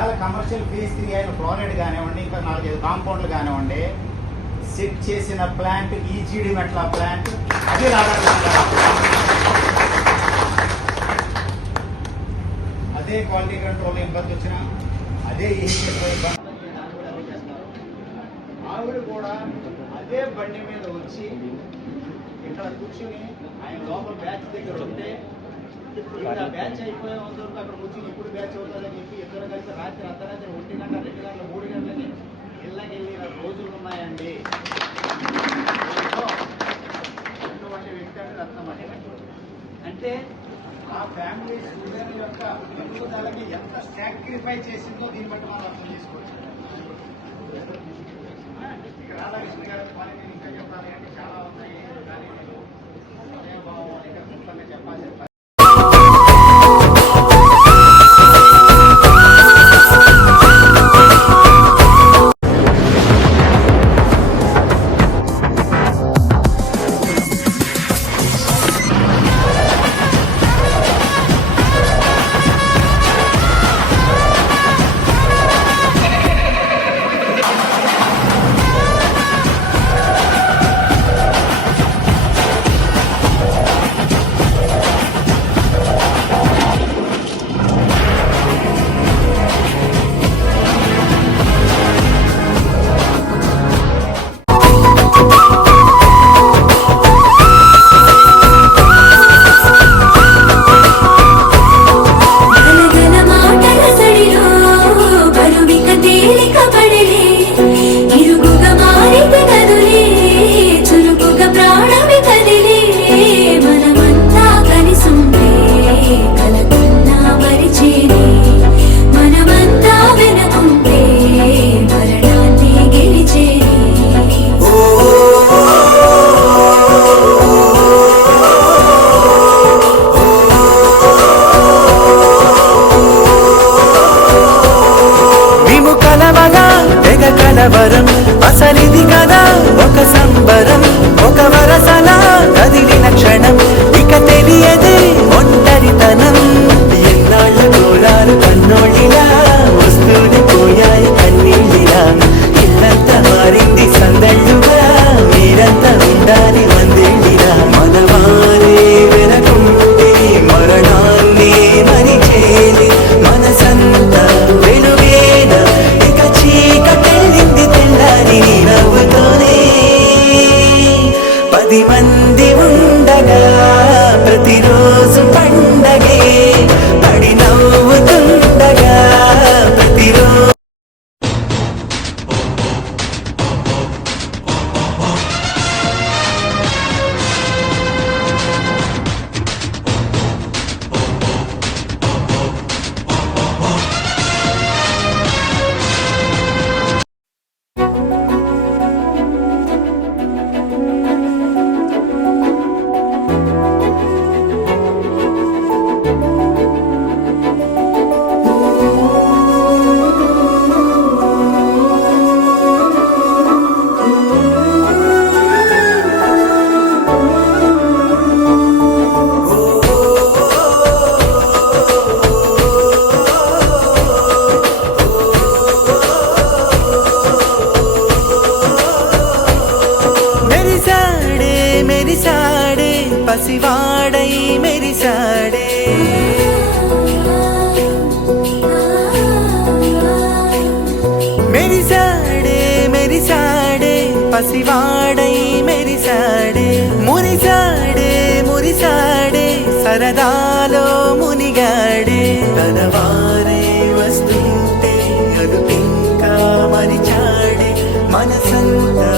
ఈవేళ commercial phase 3 అయిన fluoride కానివ్వండి, ఇంకా 4-5 కాంపౌండ్లు కానివ్వండి, సెట్ చేసిన ప్లాంట్ ఈజీడీ మెట్ల ప్లాంట్ అది అదే క్వాలిటీ కంట్రోల్ ఇబ్బంది వచ్చిన అదే ఆవిడ కూడా అదే బండి మీద వచ్చి ఇక్కడ కూర్చుని ఆయన లోపల బ్యాచ్ దగ్గర ఉంటే ఇంకా బ్యాచ్ అయిపోయే వరకు అక్కడ కూర్చుని ఎప్పుడు బ్యాచ్ అవుతుందని చెప్పి ఇద్దరు కలిసి రాత్రి అర్ధరాత్రి 1 గంట 2 గంటల 3 గంటలకి ఇళ్ళకి వెళ్ళిన రోజులు ఉన్నాయండి. అటువంటి వ్యక్తి అంటే అర్థమని అంటే ఆ ఫ్యామిలీ స్టూడెంట్ యొక్క ఎదుగుదలకి ఎంత సాక్రిఫై చేసిందో దీన్ని బట్టి మనం అర్థం చేసుకోవచ్చు. ఇక్కడ రాధాకృష్ణ గారి పని నేను ఇంకా చెప్పాలి అంటే చాలా ఉన్నాయి, కానీ నేను హృదయభావం ఇక్కడ మొత్తంగా చెప్పాలి. వరం అసలిది కదా ఒక సంబరం, ఒక వరసలా కదిలిన క్షణం ఇక తెలియదే ఒంటరితనం. ఎన్నాళ్ళ కోరాలు కన్నోళ్ళిలా వస్తూనే పోయాయి కన్నీళ్ళిలా, ఇల్లంతా మారింది సందళ్ళుగా, మీరంతా ఉండాలి వందేళ్ళిలా. మనవారే వెనకుంటే మరణాన్ని మరిచేలి, మనసంతా వెలువేన ఇక చీకటెళ్ళింది తెల్లారి నవ్వుతోనే. 10 మంది ఉండగా ప్రతిరోజు పండగే, పడి నవ్వుతుండగా ప్రతిరోజు. మెరిసాడే పసివాడై మెరిసాడే, మెరిసాడే మెరిసాడే పసివాడై మెరిసాడే, మురిసాడే మురిసాడే సరదాలో మునిగాడే. తనవారే వస్తుంటే అదుపింకా మరిచాడే, మనసంతా